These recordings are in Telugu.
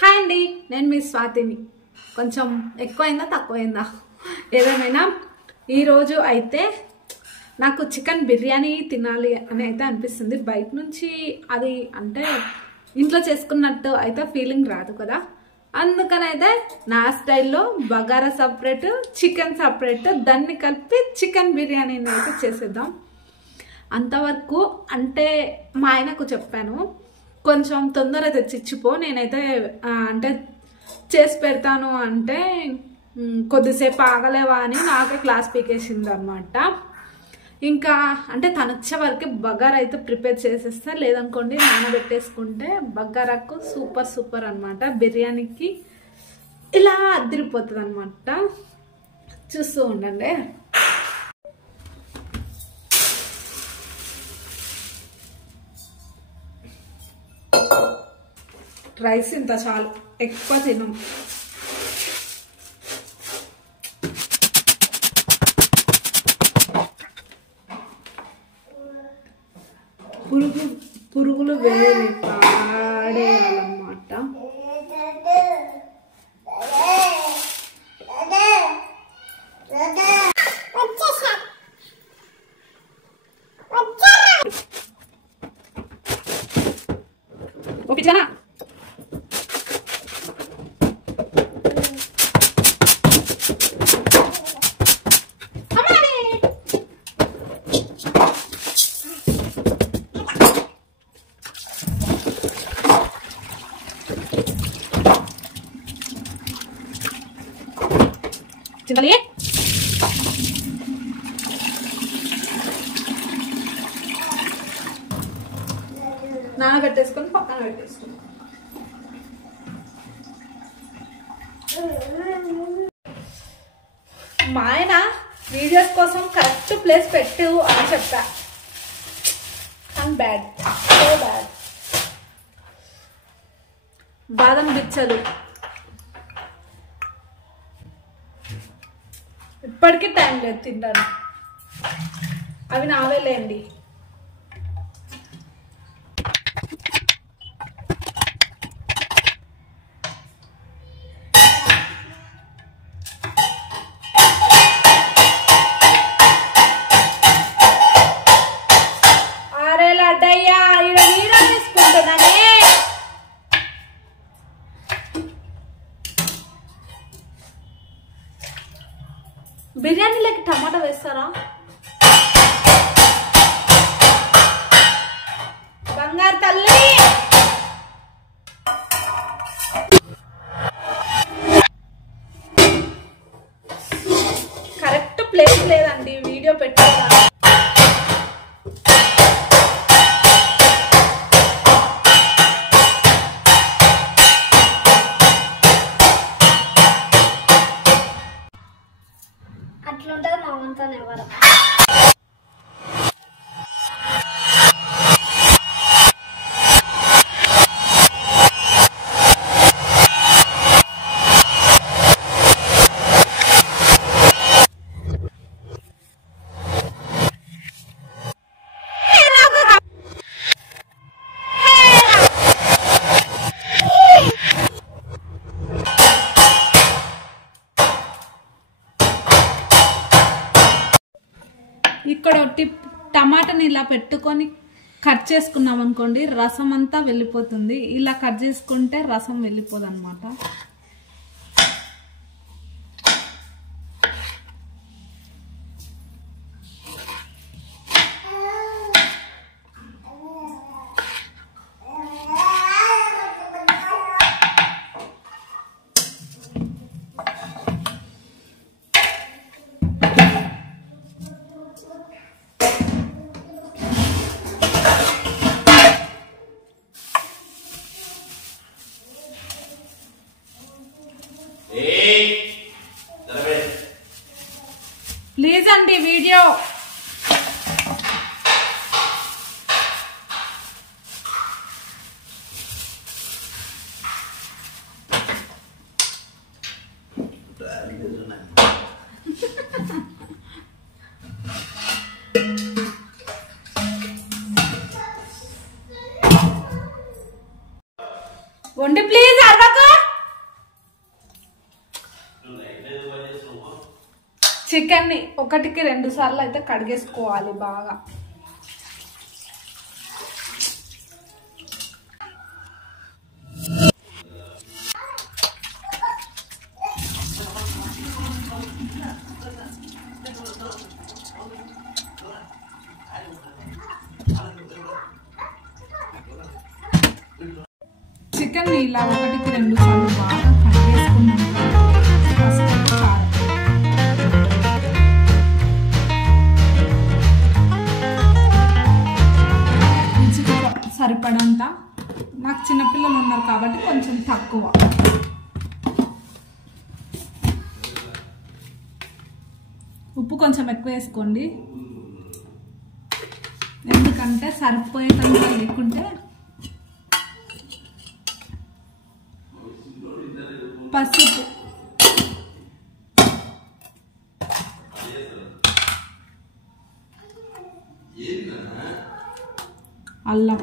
హాయ్ అండి, నేను మీ స్వాతిని. కొంచెం ఎక్కువైందా తక్కువైందా ఏదేమైనా ఈరోజు అయితే నాకు చికెన్ బిర్యానీ తినాలి అని అయితే అనిపిస్తుంది. బయట నుంచి అది అంటే ఇంట్లో చేసుకున్నట్టు అయితే ఫీలింగ్ రాదు కదా, అందుకనైతే నా స్టైల్లో బగారా సపరేట్, చికెన్ సపరేట్, దాన్ని కలిపి చికెన్ బిర్యానీని అయితే చేసేద్దాం. అంతవరకు అంటే మా ఆయనకు చెప్పాను, కొంచెం తొందర తెచ్చిచ్చిపో, నేనైతే అంటే చేసి పెడతాను అంటే కొద్దిసేపు ఆగలేవా అని నాకే క్లాస్ పీకేసింది అనమాట. ఇంకా అంటే తను వచ్చే వరకు బగారా అయితే ప్రిపేర్ చేసేస్తా, లేదనుకోండి నానబెట్టేసుకుంటే బగారాకు సూపర్ సూపర్ అనమాట. బిర్యానీకి ఇలా అదిరిపోతుంది అనమాట. చూస్తూ ఉండండి. రైస్ ఇంత చాలు, ఎక్కువ తినం. పురుగులు వేరే పాడేయాలన్నమాట. ఓకే చాలా చింతలే నానబెట్టేసుకొని పక్కన పెట్టేసుకుని మా ఆయన వీడియోస్ కోసం కరెక్ట్ ప్లేస్ పెట్టు అని చెప్పా. And bad, so bad. బాదం బిచ్చలు ఇప్పటికీ టైం లేదు తింటాను, అవి నావేలేండి. అరేలడ్డయ్యా, ఈడ నీడ తీసుకుంటున్నానే. బిర్యానీలోకి టమాటా వేస్తారా? బంగారు తల్లి, కరెక్ట్ ప్లేస్ లేదండి వీడియో పెట్టారా. అట్లుంటది మా వంతో ఎవరు. ఇక్కడ టిప్, టమాటాని ఇలా పెట్టుకొని కట్ చేసుకున్నాం అనుకోండి, రసం అంతా వెళ్ళిపోతుంది. ఇలా కట్ చేసుకుంటే రసం వెళ్ళిపోదు అనమాట. ప్లీజ్ అండి వీడియో వండి ప్లీజ్ అరవకు. చికెన్ని 1కి 2 సార్లు అయితే కడిగేసుకోవాలి బాగా. చికెన్ ఇలా 1కి 2 సార్లు బాగా కడిగేసుకున్నాం. సరిపడంత. నాకు చిన్నపిల్లలు ఉన్నారు కాబట్టి కొంచెం తక్కువ. ఉప్పు కొంచెం ఎక్కువ వేసుకోండి, ఎందుకంటే సరిపోయేటంత లేకుంటే. పసుపు, అల్లం,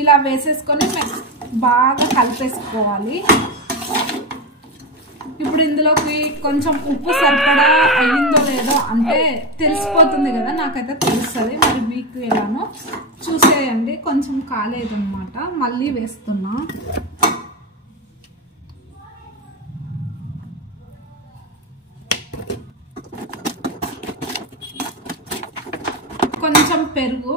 ఇలా వేసేసుకొని బాగా కలిపేసుకోవాలి. ఇప్పుడు ఇందులోకి కొంచెం ఉప్పు సరిపడా అయ్యిందో లేదో అంటే తెలిసిపోతుంది కదా, నాకైతే తెలుస్తుంది. మరి మీకు ఎలానో చూసేయండి. కొంచెం కాలేదన్నమాట, మళ్ళీ వేస్తున్నా. కొంచెం పెరుగు,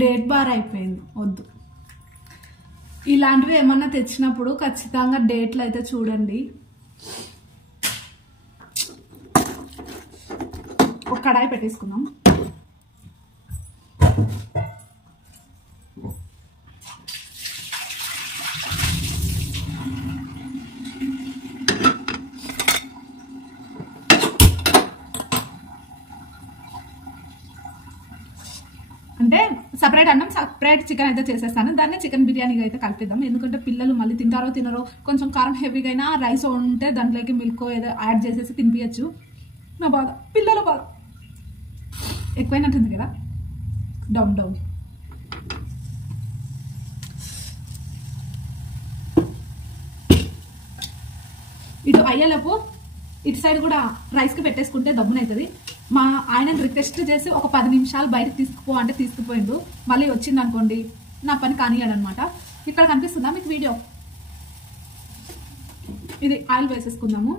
డేట్ బార్ అయిపోయింది, వద్దు. ఇలాంటివి ఏమన్నా తెచ్చినప్పుడు ఖచ్చితంగా డేట్లు అయితే చూడండి. ఒక కడాయి పెట్టేసుకుందాం. అంటే సపరేట్ అన్నం సపరేట్ చికెన్ అయితే చేసేస్తాను. దాన్ని చికెన్ బిర్యానీగా అయితే కలిపిద్దాం. ఎందుకంటే పిల్లలు మళ్ళీ తింటారో తినరో, కొంచెం కారం హెవీగా అయినా రైస్ ఉంటే దాంట్లోకి మిల్క్ ఏదో యాడ్ చేసేసి తినిపించచ్చు. నా బాధ, పిల్లల బాధ. ఎక్కువైనట్టుంది కదా. Down down. ఇటు అయ్యేలోపు ఇటు సైడ్ కూడా రైస్కి పెట్టేసుకుంటే దమ్మునవుతుంది. మా ఆయనని రిక్వెస్ట్ చేసి ఒక 10 నిమిషాలు బయటకు తీసుకుపో అంటే తీసుకుపోయిండు. మళ్ళీ వచ్చింది అనుకోండి నా పని కానియాడు అనమాట. ఇక్కడ కనిపిస్తుందా మీకు వీడియో? ఇది ఆయిల్ వేసేసుకుందాము.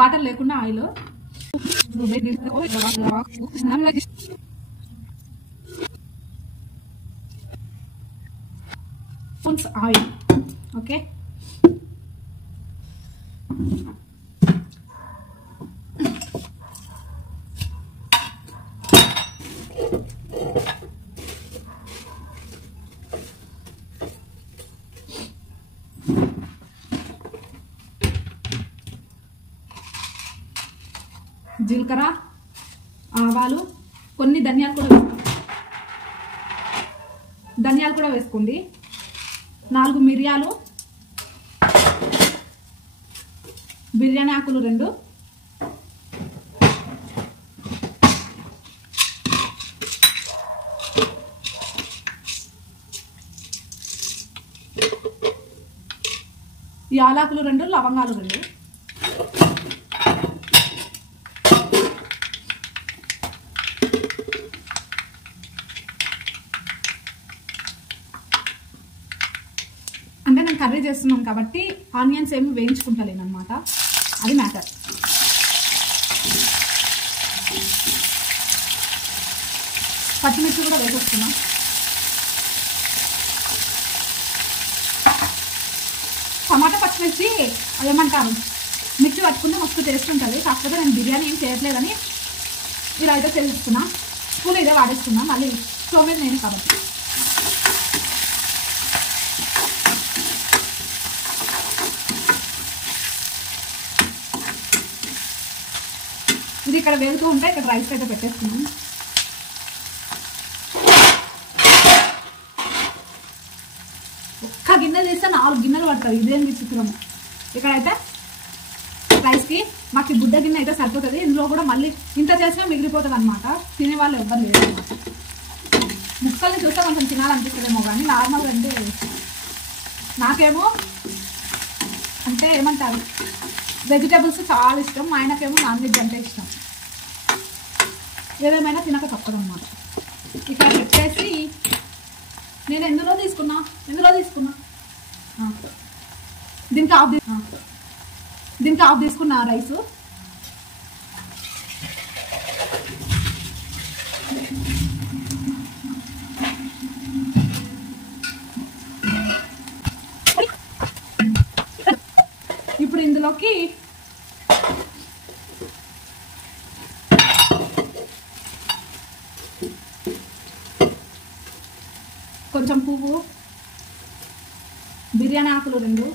వాటర్ లేకుండా ఆయిల్. Oil okay. జీలకర్ర, ఆవాలు, కొన్ని ధనియాలు కూడా వేసుకోండి. 4 మిరియాలు, బిర్యానీ ఆకులు 2, యాలకులు 2, లవంగాలు 2. అంటే నేను కర్రీ చేస్తున్నాను కాబట్టి ఆనియన్స్ ఏమి వేయించుకుంటలేను అనమాట, అది మ్యాటర్. పచ్చిమిర్చి కూడా వేసేస్తున్నాం. టమాటా పచ్చిమిర్చి ఏమంటారు మిక్సీ పట్టుకుంటే మస్తు టేస్ట్ ఉంటుంది. కాకపోతే నేను బిర్యానీ ఏం చేయట్లేదని ఇలా అయితే చేస్తున్నా. స్పూన్ ఇదే వాడేస్తున్నా, మళ్ళీ స్టవ్ మీద నేను కాబట్టి. ఇది ఇక్కడ వేగుతూ ఉంటే ఇక్కడ రైస్ అయితే పెట్టేస్తున్నాం. ఒక్క గిన్నె చేస్తే 4 గిన్నెలు పడుతుంది. ఇదేం విచిత్రం. ఇక్కడైతే రైస్కి మాకు బుడ్డ గిన్నె అయితే సరిపోతుంది. ఇందులో కూడా మళ్ళీ ఇంత చేసినా మిగిలిపోతుంది అనమాట. తినేవాళ్ళు ఎవ్వరు లేరు అనమాట. ముక్కల్ని చూస్తే కొంచెం తినాలనిపిస్తుందేమో, కానీ నార్మల్గా అంటే నాకేమో అంటే ఏమంటారు వెజిటేబుల్స్ చాలా ఇష్టం. మా ఆయనకేమో నాన్ వెజ్ అంటే ఇష్టం. ఏదేమైనా తినక తప్పదు అనమాట. ఇక్కడ పెట్టేసి నేను ఎందులో తీసుకున్నా దీనికి ఆఫ్ తీసుకున్నా రైసు. ఇప్పుడు ఇందులోకి కొంచెం పువ్వు, బిర్యానీ ఆకులు 2,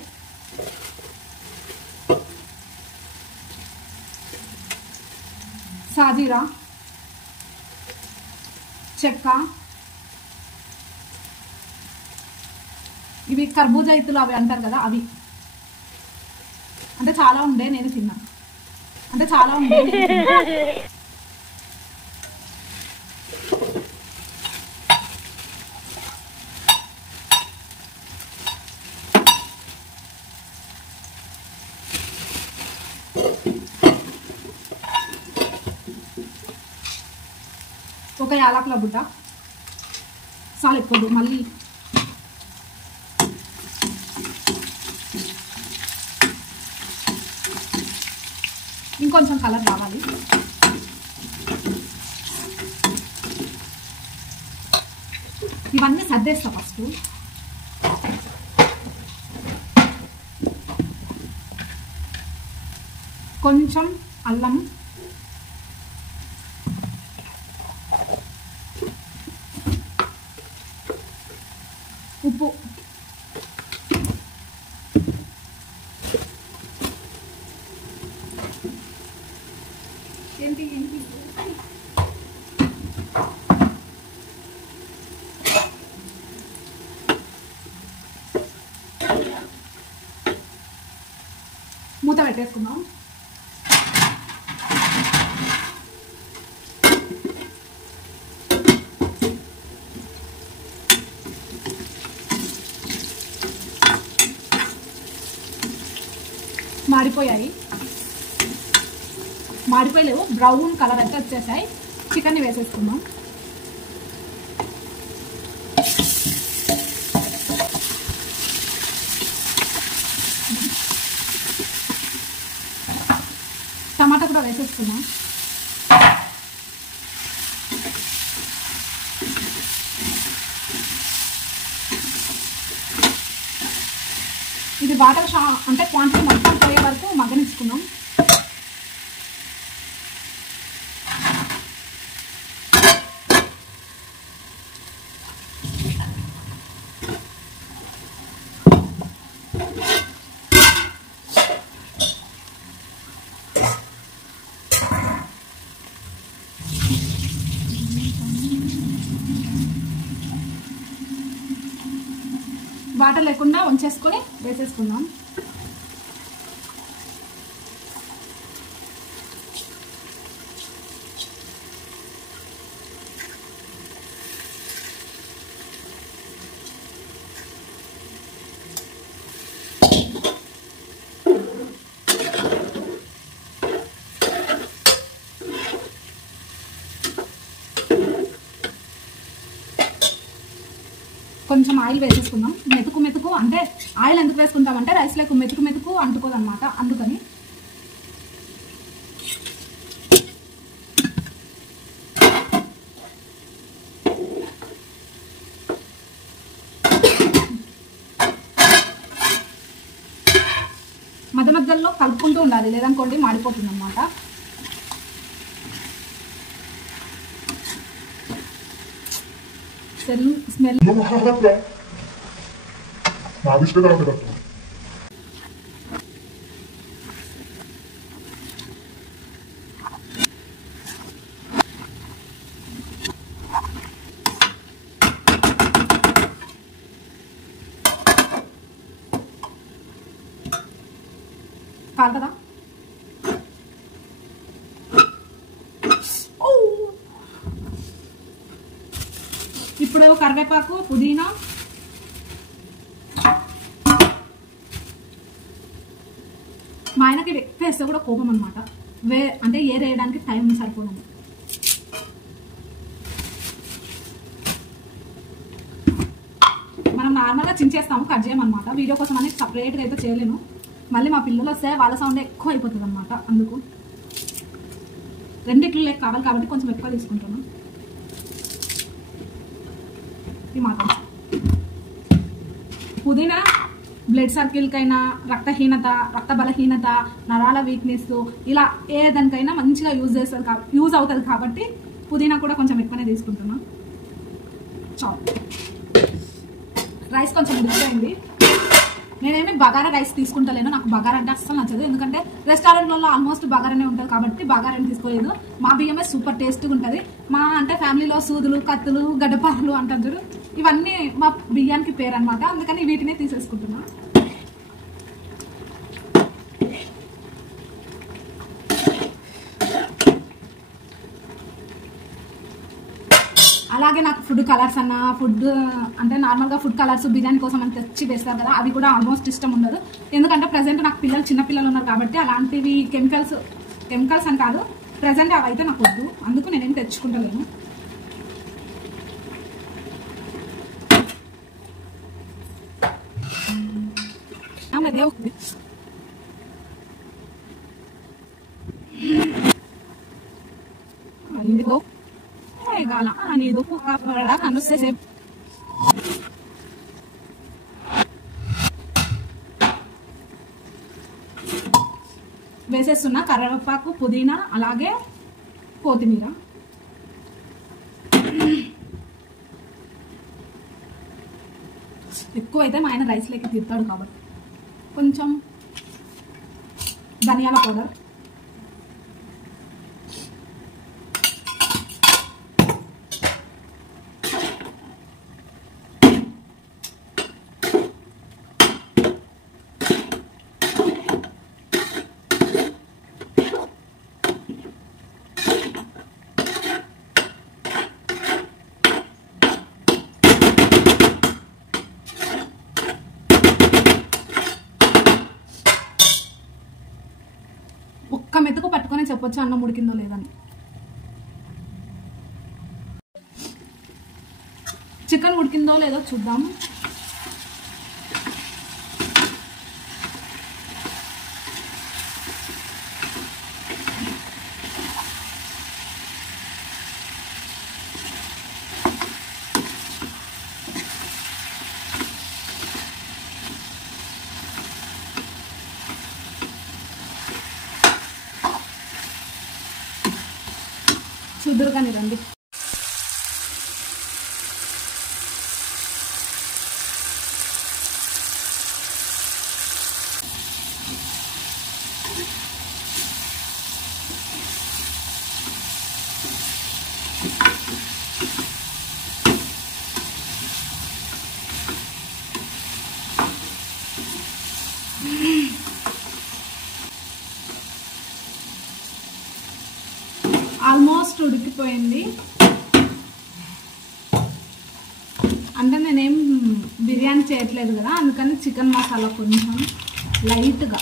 సాజీరా, చెక్క, ఇవి కర్బూజా ఇత్తులు అవి అంటారు కదా, అవి. అంటే చాలా ఉండే నేను తిన్నా. ఒక యాలకుల బుడ్డ చాలా ఎక్కువ, మళ్ళీ ఇంకొంచెం కలర్ రావాలి. ఇవన్నీ సర్దేస్తా ఫస్ట్. కొంచెం అల్లం, ఉప్పు, ఏంటి మూత పెట్టేసుకున్నాం. మాడిపోయలేవు, బ్రౌన్ కలర్ అయితే వచ్చేసాయి. చికెన్ని వేసేసుకుందాం. టమాటా కూడా వేసేసుకుందాం. ఇది వాటర్ అంటే క్వాంటిటీ మొత్తం పోయే వరకు మగ్గనిచ్చుకుందాం. వాటర్ లేకుండా ఉంచేసుకొని వేసేసుకుందాం. కొంచెం ఆయిల్ వేసేసుకుందాం. మెతుకు అంటే ఆయిల్ ఎందుకు వేసుకుంటామంటే రైస్లోకి మెతుకు అంటుకోదు అనమాట, అందుకని. మధ్య మధ్యలో కలుపుకుంటూ ఉండాలి, లేదనుకోండి మాడిపోతుంది అన్నమాట. స్మెల్ కాదు కదా. ఇప్పుడు కరివేపాకు, పుదీనా, మా ఆయనకి ఎక్కువ వేస్తే కూడా కోపం అనమాట. అంటే ఏరేయడానికి టైం సరిపోదండి. మనం నార్మల్గా చించేస్తాము, కట్ చేయమన్నమాట. వీడియో కోసం అనేది సపరేట్గా అయితే చేయలేను. మళ్ళీ మా పిల్లలు వస్తే వాళ్ళ సౌండ్ ఎక్కువ అయిపోతుంది అనమాట. అందుకు రెండిట్లు లేక కావాలి కాబట్టి కొంచెం ఎక్కువ తీసుకుంటాను. ఈ మాత్రం. పుదీనా బ్లడ్ సర్కిల్కైనా, రక్తహీనత, రక్త బలహీనత, నరాల వీక్నెస్, ఇలా ఏదానికైనా మంచిగా యూజ్ అవుతుంది కాబట్టి పుదీనా కూడా కొంచెం ఎక్కువనే తీసుకుంటున్నా. చాలు. రైస్ కొంచెం ఉడికిపోయింది. నేనేమి బగారా రైస్ తీసుకుంటలేను, నాకు బగారా అంటే అస్సలు నచ్చదు. ఎందుకంటే రెస్టారెంట్లలో ఆల్మోస్ట్ బగారానే ఉంటుంది కాబట్టి బగారాని తీసుకోలేదు. మా బియ్యమే సూపర్ టేస్ట్గా ఉంటుంది. మా అంటే ఫ్యామిలీలో సూదులు, కత్తులు, గడ్డపారలు అంటారు చూడు, ఇవన్నీ మా బియ్యానికి పేరు అనమాట. అందుకని వీటినే తీసేసుకుంటున్నా. అలాగే నాకు ఫుడ్ కలర్స్ అన్న, ఫుడ్ అంటే నార్మల్గా ఫుడ్ కలర్స్ బిర్యానీ కోసం అని తెచ్చి వేస్తారు కదా, అవి కూడా ఆల్మోస్ట్ ఇష్టం ఉండదు. ఎందుకంటే ప్రజెంట్ నాకు చిన్న పిల్లలు ఉన్నారు కాబట్టి అలాంటివి కెమికల్స్ అని కాదు, ప్రజెంట్ అవి అయితే నాకు వద్దు. అందుకు నేనేం తెచ్చుకుంటలేను. వేసేస్తున్నా కరివేపాకు, పుదీనా, అలాగే కొత్తిమీర. ఎక్కువ అయితే మా ఆయన రైస్లోకి తిరుతాడు కాబట్టి కొంచెం ధనియాల పౌడర్, ఒక్క మెతుకు పట్టుకొని చెప్పొచ్చు అన్నం ఉడికిందో లేదని. చికెన్ ఉడికిందో లేదో చూద్దాం. చూద్దురుగాని రండి. ఆల్మోస్ట్ ఉడికిపోయింది. అంటే నేనేం బిర్యానీ చేయట్లేదు కదా, అందుకని చికెన్ మసాలా కొంచెం లైట్గా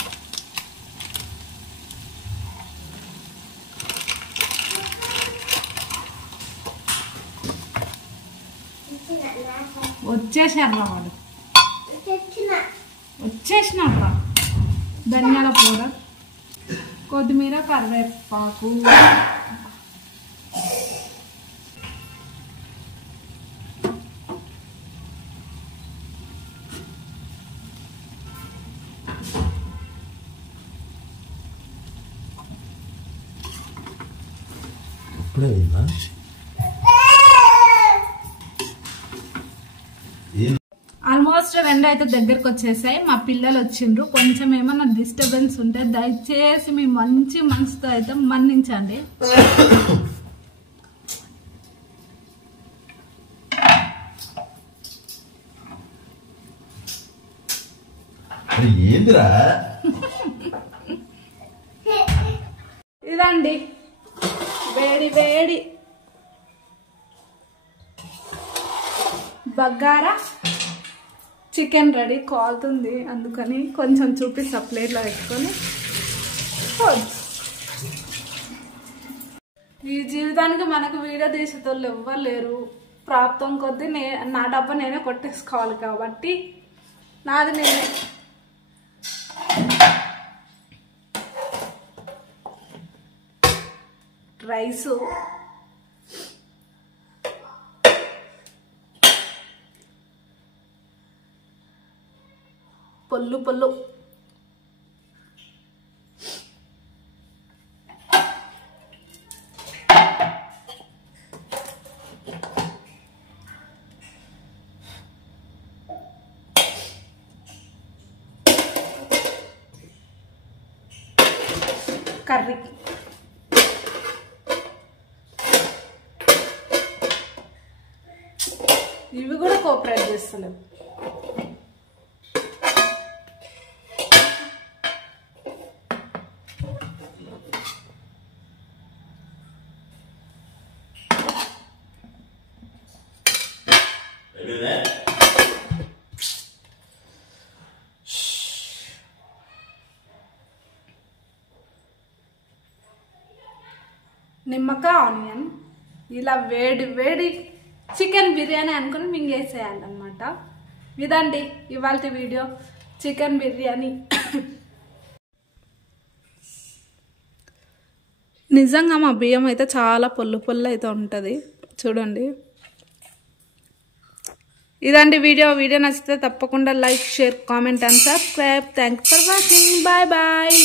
వచ్చేసారా వాడు, వచ్చేసినట్రా. ధనియాల పౌడర్, కొత్తిమీర, కరివేపాకు, ఆల్మోస్ట్ 2 అయితే దగ్గరకు వచ్చేసాయి. మా పిల్లలు వచ్చిండ్రు. కొంచెం ఏమన్నా డిస్టర్బెన్స్ ఉంటే దయచేసి మీ మంచి మనసుతో అయితే మన్నించండి. ఇదండి వేడి వేడి బగారా చికెన్ రెడీ. కాలుతుంది, అందుకని కొంచెం చూపిస్తా ప్లేట్లో పెట్టుకొని. ఈ జీవితానికి మనకు వీడియో తీసేటోళ్ళు ఎవ్వరు లేరు. ప్రాప్తం కొద్దీ నా డబ్బా నేనే కొట్టేసుకోవాలి కాబట్టి నాది నేనే. రైసు, పొల్లు పొల్లు, కర్రీ, ఇవి కూడా కోఆపరేట్ చేస్తలేవు. నిమ్మకాయ, ఆనియన్, ఇలా వేడి వేడి చికెన్ బిర్యానీ అనుకుని మింగేసేయాలన్నమాట. ఇదండి ఇవాళ వీడియో, చికెన్ బిర్యానీ. నిజంగా మా బియ్యం అయితే చాలా పొల్లు పొల్లు అయితే ఉంటుంది చూడండి. ఇదండి వీడియో నచ్చితే తప్పకుండా like, share, comment and subscribe. Thanks for watching. Bye bye.